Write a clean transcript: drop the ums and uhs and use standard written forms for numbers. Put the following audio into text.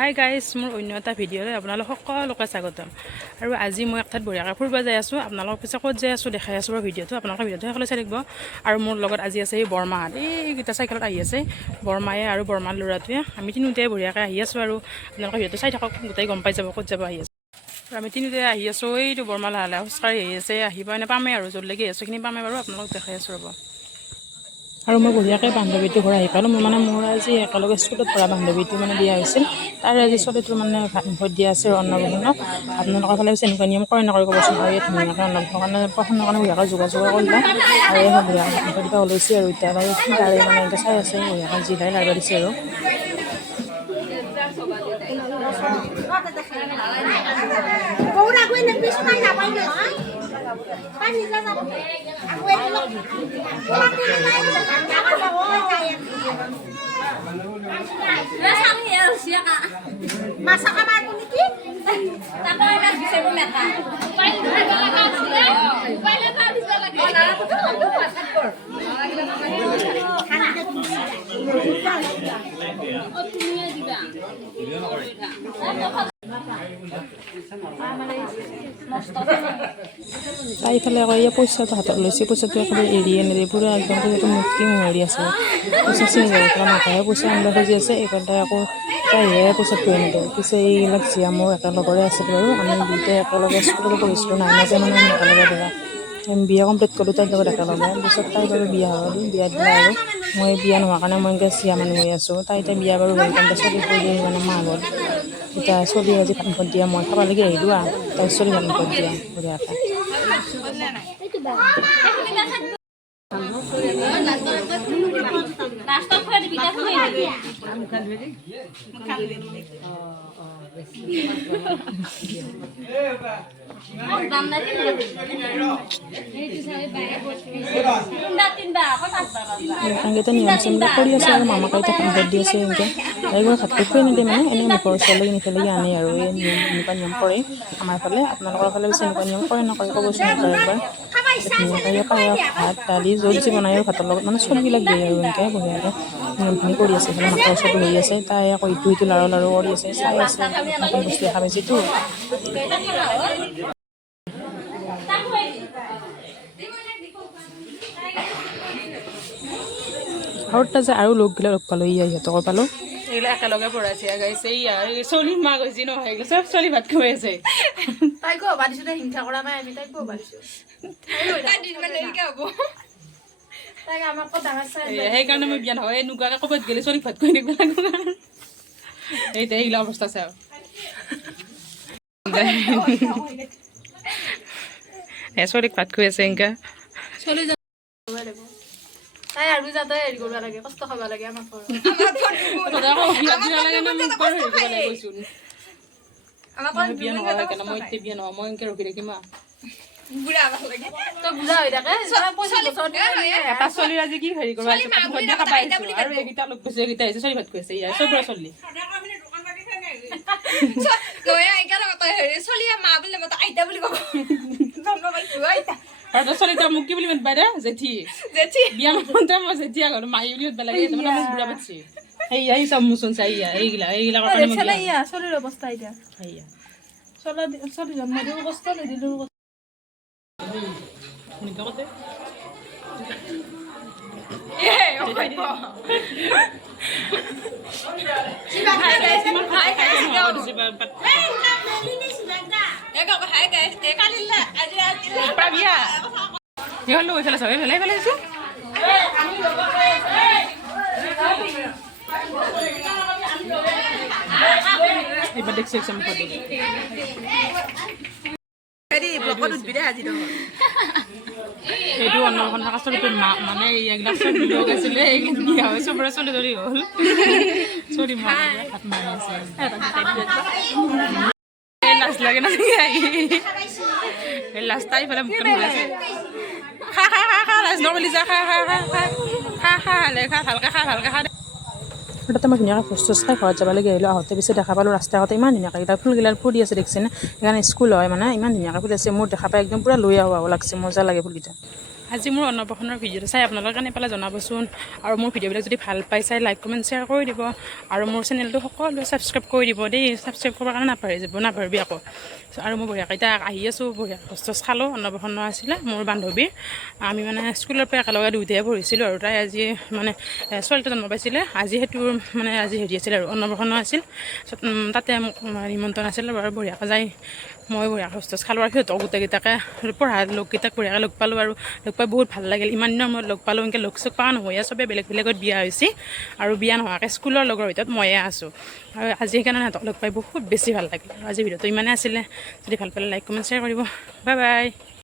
Hi guys, মোৰ অন্য এটা ভিডিঅ'লৈ আপোনালোক সকলোকে স্বাগতম। আৰু আজি মই একঠাইত বঢ়িয়াকৈ ফুৰিব যাই আছোঁ। আপোনালোকক পিছে ক'ত যাই আছোঁ দেখাই আছোঁ বাৰু ভিডিঅ'টো। আপোনালোকৰ ভিডিঅ'টো সকলোৱে চাই থাকিব। আৰু মোৰ লগত আজি আছে এই বৰমাহঁত, এইকেইটা চাইকেলত আহি আছে, বৰমায়ে আৰু বৰমাৰ ল'ৰাটোৱে। আমি তিনিওটাই বঢ়িয়াকৈ আহি আছোঁ আৰু আপোনালোকৰ ভিডিঅ'টো চাই থাকক, গোটেই গম পাই যাব ক'ত যাব আহি আছে। আৰু আমি তিনিওটাই আহি আছোঁ, এইটো বৰমা লাহে লাহে খোজকাঢ়ি আহি আছে, আহি পাই পামেই আৰু য'লৈকে আছোঁ সেইখিনি পামেই বাৰু, আপোনালোকক দেখাই আছোঁ ৰ'ব। আৰু মই বঢ়িয়াকৈ বান্ধৱীটো ঘৰ আহি পালোঁ। মোৰ আজি একেলগে স্কুলত পঢ়া বান্ধৱীটো বিয়া হৈছিল, তাৰে আজি ছোৱালীটোৰ ভোট দিয়া আছে অন্নপ্ৰসন্ন। আপোনালোকৰ ফালে এনেকুৱা নিয়ম কৰে নকৰে ক'বচোন। আৰু ইয়াত ধুনীয়াকৈ অন্নপ্ৰসন্নৰ কাৰণে বঢ়িয়াকৈ যোগাযোগ কৰিলা আৰু এই বঢ়িয়াকৈ ভোট দিব ওলাইছে আৰু এতিয়া তাৰে এনেকৈ চাই আছে বঢ়িয়াকৈ জিৰাই লাৰিব দিছে আৰু তাই ইফালে আকৌ এই পইচাটো হাতত লৈছে, পইচাটো একেবাৰে এৰি আনিলে পুৰা একদম পইচাটো মুক্তি মাৰি আছে, পইচা চিনি যাব পৰা নাপায়, পইচা আনিব খুজি আছে। এইফালে আকৌ তাইহে পইচাটো আনিলে। পিছে এইবিলাক জীয়া মোৰ একেলগৰে আছিল বাৰু, আমি দুয়োটাই একেলগে স্কুলতে পঢ়িছিলোঁ, নাইনতে আমি একেলগে পঢ়া। বিয়া কমপ্লিট কৰিলোঁ তাইৰ লগত একেলগে। পিছত তাই বাৰু বিয়া হ'ল, বিয়া দিলে আৰু মই বিয়া নোহোৱাৰ কাৰণে মই এনেকৈ চিয়া মানুহ হৈ আছোঁ। তাই এতিয়া বিয়া বাৰু হ'ল, কিন্তু চলি কৰি মাহ হ'ল। এতিয়া চলি আজি ভাত মুখত দিয়া, মই খাবালৈকে আহিলোঁ আৰু তাই চলি ভাত মুখত দিয়া বঢ়িয়াকৈ। এনেকৈ নিয়ম চিমবিলাক কৰি আছে আৰু মামাকে এতিয়া ভাত দি আছে। এনেকৈ এইবোৰ ভাতটো খুৱাই নিদিয়ে, এনেই মুখৰ ওচৰলৈকে নিফালেকে আনে আৰু এই এনেকুৱা নিয়ম কৰে আমাৰ ফালে। আপোনালোকৰ ফালে পিছে এনেকুৱা নিয়ম কৰে নকৰে ক'বচোন একবাৰ। ধুনীয়াকৈ পায়স ভাত দালি য'ত যি বনাই আৰু ভাতৰ লগত চলিবিলাক দিয়ে আৰু এনেকৈ বঢ়িয়াকৈ নিয়মখিনি কৰি আছে। এইফালে মাকৰ ওচৰত বহি আছে, তাই আকৌ ইটো লাৰু কৰি আছে, চাই আছে নতুন বস্তু দেখা পাইছেতো। আৰু তাতে আৰু লগগিলা লগ পালোঁ, ইহঁতক পালোঁ, এইগিলা একেলগে পঢ়াইছে গাইছে। চলি মা গৈছে নহয়, চব চলি ভাত খুৱাই আছে। তাইকো হবা দিছো, তাই হিংসা কৰা নাই, আমি তাইকো হবা দিছো। সেইকাৰণে মই বিয়া নহয়, নোকোৱাকৈ ক'ৰবাত গ'লে চলি ভাত খুৱাই দিব লাগিব। এতিয়া এইগিলা অৱস্থা আছে আৰু চলিক ভাত খুৱাই আছে এনেকা। তাই আৰু যাতে হেৰি কৰিব লাগে, কষ্ট খাব লাগে। আমাৰ বিয়া নহয় সেইকাৰণে মই এতিয়া বিয়া নহয়, মই এনেকৈ ৰখি থাকিম। এটা চলিৰ আজি কি হেৰি কৰিব আৰু এইকেইটা লগ পাইছে, এইকেইটা আহিছে চলি ভাত খুৱাইছে, চবৰে চলি চলিটা মোক কি বুলি মাতিবা দে, জেঠি বিয়া মাতে মই যেতিয়া ঘৰ মাহী বুলি মাতিব লাগে, তাৰমানে মোক বুঢ়া পাতিছে। সেয়া এই চব মোচোন চাই এইগিলাকৰ কাৰণে চলিৰ অৱস্থা এতিয়া সেয়া চলি জন্ম দিও কষ্ট নিদিলেও কষ্ট। এইবাৰ দেখছি এইটো অন্নপ্ৰসন্ন কাছটো মানে এইবিলাক চব লগ আছিলে, এইবিলাক বিয়া হৈ চবৰে চলি ধৰি হ'ল। চলি ভাত মাৰি আছে, লাজ লাগে না লাজ তাই পেলাই মুখখন হৈ আছে। খা খা খা খা লাজ নকলি যা, খা খা খা খা খা খা খা ভালকৈ খা ভালকৈ খা। তাতে মই ধুনীয়াকৈ ভোজ চোজ খাই ঘৰত যাব লাগে আহিলোঁ। আহোঁতে পিছে দেখা পালোঁ ৰাস্তা ঘাটে ইমান ধুনীয়াকৈ এইবিলাক ফুলগিলাৰ ফুলি আছে দেখিছেনে। সেইকাৰণে স্কুল হয় মানে ইমান ধুনীয়াকৈ ফুলি আছে। মোৰ দেখা পাই একদম পূৰা লৈ আহোঁ লাগছে, মজা লাগে ফুলকেইটা। আজি মোৰ অন্নপ্ৰসন্নৰ ভিডিঅ'টো চাই আপোনালোকে কেনে পালে জনাবচোন আৰু মোৰ ভিডিঅ'বিলাক যদি ভাল পাই চাই লাইক কমেণ্ট শ্বেয়াৰ কৰি দিব আৰু মোৰ চেনেলটো সকলোৱে ছাবস্ক্ৰাইব কৰি দিব দেই ছাবস্ক্ৰাইব কৰাৰ কাৰণে নাপাহৰিবি আকৌ আৰু মই বঢ়িয়াকৈ এতিয়া আহি আছোঁ বঢ়িয়া বস্তু খালোঁ অন্নপ্ৰসন্ন আছিলে মোৰ বান্ধৱীৰ আমি মানে স্কুলৰ পৰা একেলগে দুয়োটাই পঢ়িছিলোঁ আৰু তাই আজি মানে ছোৱালীটো জন্ম পাইছিলে আজি সেইটোৰ মানে আজি হেৰি আছিল আৰু অন্নপ্ৰসন্ন আছিল তাতে মোক নিমন্ত্ৰণ আছিল বাৰু বঢ়িয়াকৈ যাই মই বঢ়িয়াকৈ বস্তু খালোঁ আৰু সিহঁতক গোটেইকেইটাকে পঢ়া লগকেইটাক বঢ়িয়াকৈ লগ পালোঁ আৰু লগ পাই বহুত ভাল লাগিল ইমান দিনৰ মূৰত লগ পালোঁ এনেকৈ লগ চগ পোৱা নহয় চবেই বেলেগ বেলেগত বিয়া হৈছে আৰু বিয়া নোহোৱাকৈ স্কুলৰ লগৰ ভিতৰত ময়ে আছোঁ আৰু আজি সেইকাৰণে সিহঁতক লগ পাই বহুত বেছি ভাল লাগিল আজিৰ ভিডিঅ'টো ইমানেই আছিলে যদি ভাল পালে লাইক কমেণ্ট শ্বেয়াৰ কৰিব বাই বাই